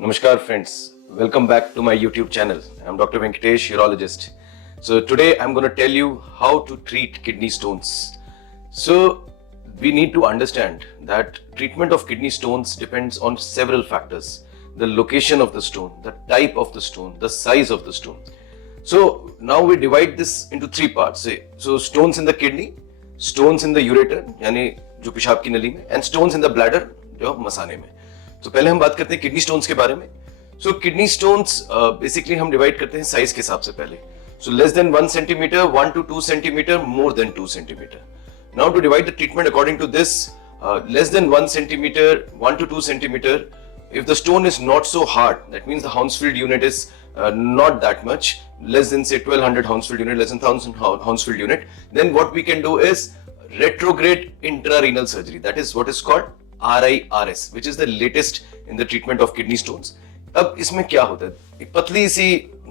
Namaskar friends, welcome back to my YouTube channel. I'm Dr. Venkatesh, urologist. So today I'm going to tell you how to treat kidney stones. So we need to understand that treatment of kidney stones depends on several factors. The location of the stone, the type of the stone, the size of the stone. So now we divide this into three parts. So stones in the kidney, stones in the ureter यानी जो पेशाब की नली में, and stones in the bladder जो मसाने में. तो पहले हम बात करते हैं किडनी स्टोन्स के बारे में. सो किडनी स्टोन्स बेसिकली हम डिवाइड करते हैं साइज के हिसाब से पहले. So less than 1 centimetre, 1 to 2 centimetre, more than 2 centimetre. Now to divide the treatment according to this, less than 1 centimetre, 1 to 2 centimetre, if the stone is not so hard, that means the Hounsfield unit is not that much, less than say 1200 Hounsfield unit, less than 1000 Hounsfield unit, then what we can do is retrograde intrarenal surgery. That is what is called RIRS, which is the latest in the treatment of kidney stones. अब इसमें क्या होता है, एक पतली सी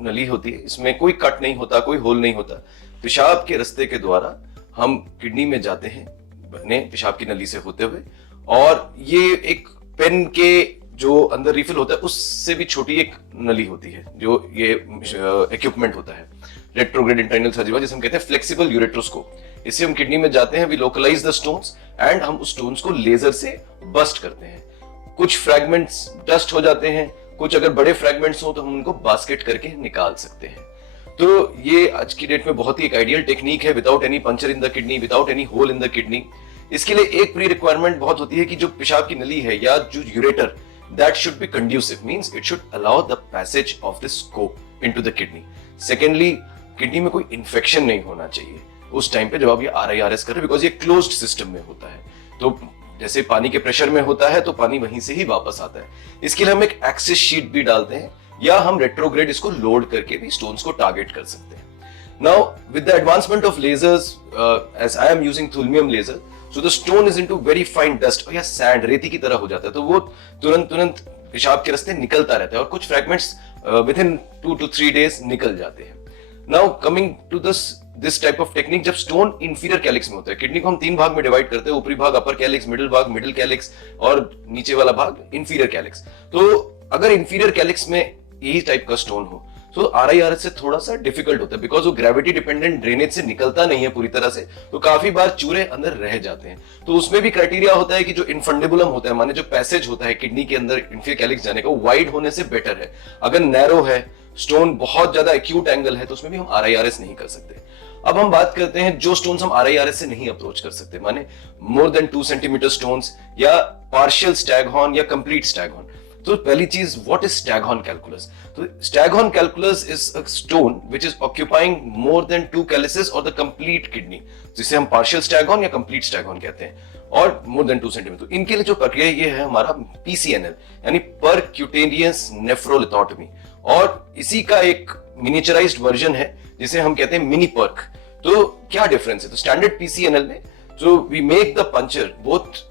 नली होती है, इसमें कोई कट नहीं होता, कोई होल नहीं होता. पेशाब के रास्ते के द्वारा हम किडनी में जाते हैं बने पेशाब की नली से होते हुए, और ये एक पेन के जो अंदर रिफिल होता है उससे भी छोटी एक नली होती है जो ये इक्विपमेंट होता है रेट्रोग्रेड इंटरनल सर्जरी, जिसे हम कहते हैं फ्लेक्सिबल यूरेट्रोस्कोप. इससे हम किडनी में जाते हैं, we localise the stones and हम उस स्टोन्स को लेजर से बस्ट करते हैं. कुछ फ्रैगमेंट्स डस्ट हो जाते हैं, कुछ अगर बड़े फ्रैगमेंट्स हो तो हम उनको बास्केट करके निकाल सकते हैं. तो ये आज की डेट में बहुत ही एक आइडियल टेक्निक है, without any puncture in the kidney, without any hole in the kidney. इसके लिए एक प्री रिक्वायरमेंट बहुत होती है कि जो पेशाब की नली है या जो ureter, that should be conducive, means it should allow the passage of the scope into the kidney. Secondly, kidney में कोई इन्फेक्शन नहीं होना चाहिए उस टाइम पे जब आप ये RIRS कर रहे हैं, बिकॉज ये क्लोज्ड सिस्टम में होता है. तो जैसे पानी के प्रेशर में होता है तो पानी वहीं से ही वापस आता है. इसके लिए हम एक एक्सेस शीट भी डालते हैं या हम रेट्रोग्रेड इसको लोड करके भी स्टोन्स को टारगेट कर सकते हैं. Now with the advancement of lasers, as I am using thulium laser, so the stone is into very fine dust या सैंड, रेती की तरह हो जाता है, तो वो तुरंत पेशाब के रास्ते निकलता रहता है और कुछ fragments within 2 to 3 days निकल जाते हैं. Now coming to this type of technique, जब स्टोन इंफीरियर कैलिक्स में होता है, किडनी को हम 3 भाग में डिवाइड करते हैं, ऊपरी भाग अपर कैलिक्स, मिडिल भाग मिडिल कैलिक्स और नीचे वाला भाग इंफीरियर कैलिक्स. तो अगर इंफीरियर कैलिक्स में यही टाइप का स्टोन हो तो RIRS से थोड़ा सा डिफिकल्ट होता है, बिकॉज वो ग्रेविटी डिपेंडेंट ड्रेनेज से निकलता नहीं है पूरी तरह से, तो काफी बार चूरे अंदर रह जाते हैं. तो उसमें भी क्राइटेरिया होता है कि जो इनफंडेबुलम होता है, माने जो पैसेज होता है किडनी के अंदर इंफीरियर कैलिक्स जाने का, वाइड होने से बेटर है. अगर नैरो है, स्टोन बहुत ज्यादा एक्यूट एंगल है, तो उसमें भी हम RIRS नहीं कर सकते. अब हम बात करते हैं जो स्टोन्स हम RIRS से नहीं अप्रोच कर सकते, माने मोर देन 2 सेंटीमीटर स्टोन्स या पार्शियल स्टैगहॉर्न या कंप्लीट स्टैगहॉर्न. तो पहली चीज, व्हाट इज स्टैगहॉर्न कैलकुलस? तो staghorn calculus is a stone which is occupying more than 2 calyces और द कंप्लीट किडनी, जिसे हम पार्शियल स्टैगहॉर्न या कंप्लीट स्टैगहॉर्न कहते हैं, और मोर देन 2 सेंटीमीटर. तो इनके लिए जो प्रक्रिया ये है हमारा PCNL यानी परक्यूटेनियस नेफ्रोलिथोटमी, और इसी का एक मिनिएचराइज्ड वर्जन है जिसे हम कहते हैं मिनी पर्क. तो क्या डिफरेंस है? तो स्टैंडर्ड PCNL में जो we make the puncture, both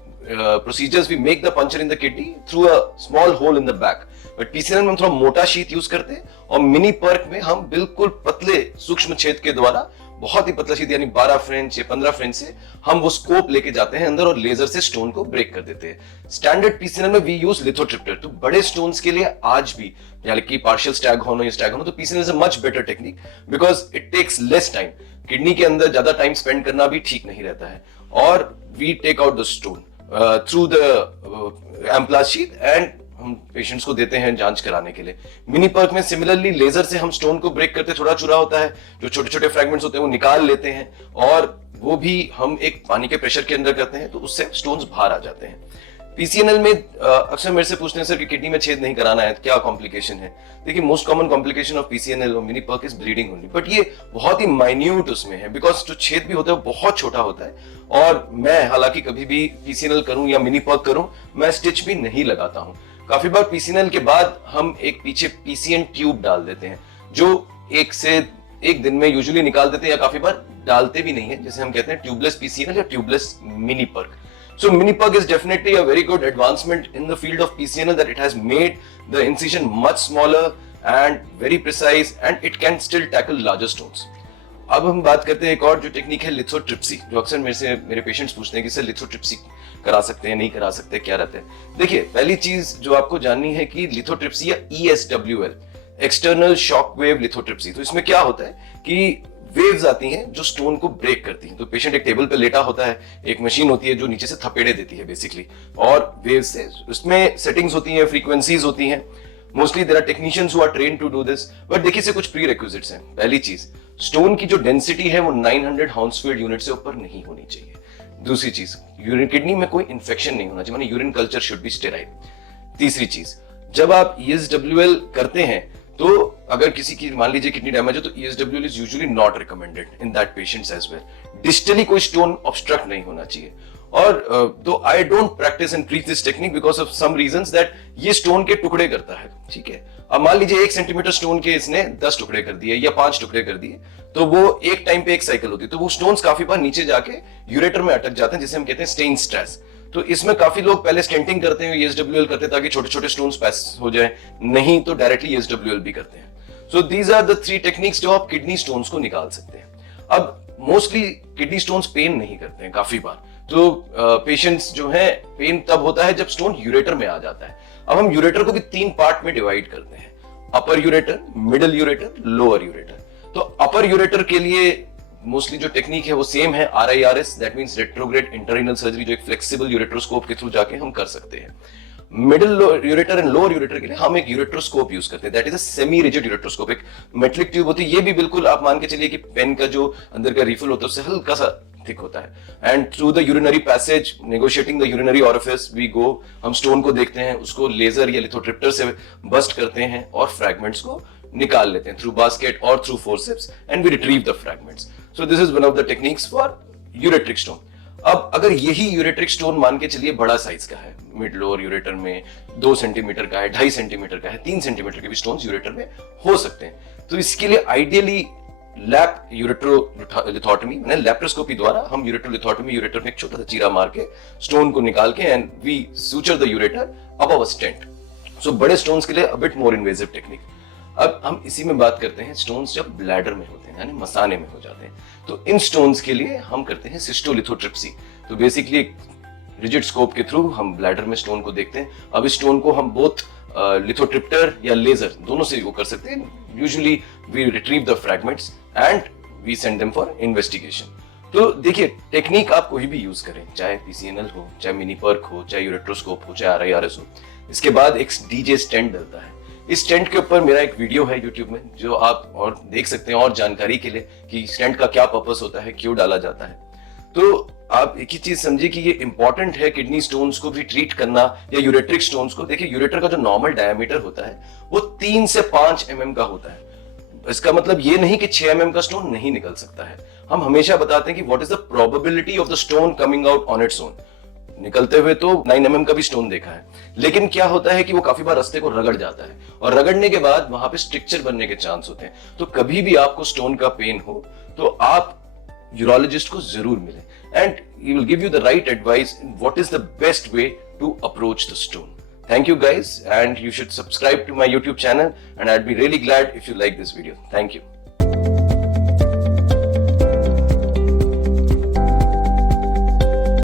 procedures we make the puncture in the kidney through a small hole in the back, but PCNL में हम थोड़ा मोटा शीट यूज करते हैं, और मिनी पर्क में हम बिल्कुल पतले सूक्ष्म छेद के द्वारा, बहुत ही पतला शीट यानी 12 फ्रेंच या 15 फ्रेंच से हम वो स्कोप लेके जाते हैं अंदर और लेजर से स्टोन को ब्रेक कर देते हैं. स्टैंडर्ड PCNL में वी यूज लिथोट्रिप्टर. तो बड़े स्टोन्स के लिए आज भी, यानी कि पार्शियल स्टैगहॉर्न या स्टैगहॉर्न, तो PCNL is a much better technique because it takes less time. Kidney के अंदर ज्यादा टाइम स्पेंड करना भी ठीक नहीं रहता है, और we take out the stone through the Amplatz sheath and हम पेशेंट्स को देते हैं जांच कराने के लिए. मिनी पर्क में सिमिलरली लेजर से हम स्टोन को ब्रेक करते, थोड़ा चुरा होता है, जो छोटे छोटे फ्रैगमेंट्स होते हैं वो निकाल लेते हैं, और वो भी हम एक पानी के प्रेशर के अंदर करते हैं, तो उससे स्टोन्स बाहर आ जाते हैं. PCNL में अक्सर मेरे से पूछते हैं सर कि किडनी में छेद नहीं कराना है, क्या कॉम्प्लिकेशन है? देखिए, most common complication of PCNL और mini perc is bleeding only, but ये बहुत ही माइन्यूट उसमें है, बिकॉज जो छेद भी होता है वो बहुत छोटा होता है. और मैं हालांकि कभी भी PCNL करूं या मिनी पर्क करूं, मैं स्टिच भी नहीं लगाता हूं. काफी बार PCNL के बाद हम एक पीछे PCN ट्यूब डाल देते हैं, जो 1 से 1 दिन में यूजुअली निकाल देते हैं, या काफी बार डालते भी नहीं है, जैसे हम कहते हैं ट्यूबलेस PCNL या tubeless mini perc. So mini pug is definitely a very good advancement in the field of PCNL, that it has made the incision much smaller and very precise, and it can still tackle larger stones. अब हम बात करते हैं एक और जो technique है, lithotripsy, जो अक्सर मेरे पेशेंट्स पूछते हैं कि सर लिथोट्रिप्सी करा सकते हैं, नहीं करा सकते, क्या रहता है। देखिए, पहली चीज जो आपको जाननी है कि लिथोट्रिप्सी या ESWL, external shock wave lithotripsy, तो इसमें क्या होता है कि वेव्स आती हैं जो स्टोन को ब्रेक करती हैं। तो पेशेंट एक टेबल पे लेटा होता है, एक मशीन होती है जो नीचे से थपेड़े देती है बेसिकली, और वेव्स से उसमें सेटिंग्स होती हैं, फ्रीक्वेंसीज होती हैं। Mostly there are technicians who are trained to do this, but देखिए से कुछ प्री रिक्विजिट्स हैं। पहली चीज, स्टोन की जो डेंसिटी है वो 900 हाउंसफील्ड यूनिट से ऊपर नहीं होनी चाहिए। दूसरी चीज, यूरिन किडनी में कोई इंफेक्शन नहीं होना चाहिए, माने urine culture should be sterile. तीसरी चीज, जब आप ESWL करते हैं तो अगर किसी की मान लीजिए किडनी डैमेज है तो ESWL is usually not recommended in that patients as well. Distally कोई स्टोन ऑब्स्ट्रक्ट नहीं होना चाहिए। और तो I don't practise and preach this technique because of some reasons that ये स्टोन के टुकड़े करता है, ठीक है। अब मान लीजिए 1 सेंटीमीटर स्टोन के इसने 10 टुकड़े कर दिए या 5 टुकड़े कर दिए, तो वो एक टाइम पे एक साइकिल होती है, तो वो स्टोन्स काफी बार नीचे जाके यूरेटर में अटक जाते हैं, जिसे हम कहते हैं स्टेन स्ट्रेस। तो इसमें काफी लोग पहले स्टेंटिंग करते हैं, ESWL करते हैं ताकि छोटे छोटे स्टोन्स पास हो जाए, नहीं तो डायरेक्टली ESWL भी करते हैं। So these are the 3 techniques जो आप किडनी स्टोन्स को निकाल सकते हैं। अब मोस्टली किडनी स्टोन्स पेन नहीं करते हैं काफी बार, तो पेशेंट्स जो है पेन तब होता है जब स्टोन यूरेटर में आ जाता है। अब हम यूरेटर को भी 3 पार्ट में डिवाइड करते हैं, upper ureter, middle ureter, lower ureter. तो अपर यूरेटर के लिए मोस्टली जो टेक्निक है वो सेम है, RIRS, that means retrograde intrarenal surgery, जो एक फ्लेक्सिबल यूरेट्रोस्कोप के थ्रू जाके हम कर सकते हैं। Middle ureter and lower ureter के लिए हम एक यूरेट्रोस्कोप यूज करते हैं, that is a semi rigid ureteroscope. एक मेटलिक ट्यूब होती है, ये भी बिल्कुल आप मान के चलिए कि पेन का जो अंदर का रिफिल होता है उससे हल्का सा थिक होता है। And through the urinary passage, negotiating the urinary orifice, we go, हम स्टोन को देखते हैं, उसको लेजर या लिथोट्रिप्टर से बस्ट करते हैं और फ्रैगमेंट्स को निकाल लेते हैं थ्रू बास्केट और through forceps, and we retrieve the fragments. So this is one of the techniques for ureteric stone. अब अगर यही यूरेट्रिक स्टोन मान के चलिए बड़ा साइज का है, मिड लोअर यूरेटर में 2 सेंटीमीटर का है, 2.5 सेंटीमीटर का है, 3 सेंटीमीटर के भी स्टोन्स यूरेटर में हो सकते हैं, तो इसके लिए आइडियली लैप यूरेट्रोलिथोटमी, लैप्रोस्कोपी द्वारा हम यूरेट्रोलिथोटमी, यूरेटर में एक छोटा सा चीरा मार के स्टोन को निकाल के and we suture the ureter above a stent. So बड़े स्टोन्स के लिए a bit more invasive technique. अब हम इसी में बात करते हैं स्टोन्स जब ब्लैडर में होते हैं, यानी मसाने में हो जाते हैं, तो इन स्टोन्स के लिए हम करते हैं सिस्टोलिथोट्रिप्सी। तो बेसिकली एक रिजिड स्कोप के थ्रू हम ब्लैडर में स्टोन को देखते हैं। अब इस स्टोन को हम बोथ लिथोट्रिप्टर या लेजर दोनों से वो कर सकते हैं। Usually we retrieve the fragments and we send them for investigation. तो देखिए, टेक्निक आप कोई भी यूज करें, चाहे PCNL हो, चाहे मिनी पर्क हो, चाहे यूरेट्रोस्कोप हो, चाहे RIRS हो, इसके बाद एक DJ स्टेंट डलता है। इस स्टेंट के ऊपर मेरा एक वीडियो है YouTube में, जो आप और देख सकते हैं और जानकारी के लिए कि स्टेंट का क्या पर्पस होता है, क्यों डाला जाता है। तो आप एक ही चीज समझिए कि ये इंपॉर्टेंट है किडनी स्टोन्स को भी ट्रीट करना या यूरेट्रिक स्टोन्स को। देखिए, यूरेटर का जो नॉर्मल डायमीटर होता है वो 3 से 5 mm का होता है। इसका मतलब ये नहीं कि 6 mm का स्टोन नहीं निकल सकता है। हम हमेशा बताते हैं कि what is the probability of the stone coming out on its own. निकलते हुए तो 9 mm का भी स्टोन देखा है, लेकिन क्या होता है कि वो काफी बार रास्ते को रगड़ जाता है, और रगड़ने के बाद वहां पे स्ट्रक्चर बनने के चांस होते हैं। तो कभी भी आपको स्टोन का पेन हो तो आप यूरोलॉजिस्ट को जरूर मिलें, and he will give you the right advice in what is the best way to approach the stone. Thank you guys, and you should subscribe to my YouTube channel, and I'd be really glad if you like this video. Thank you.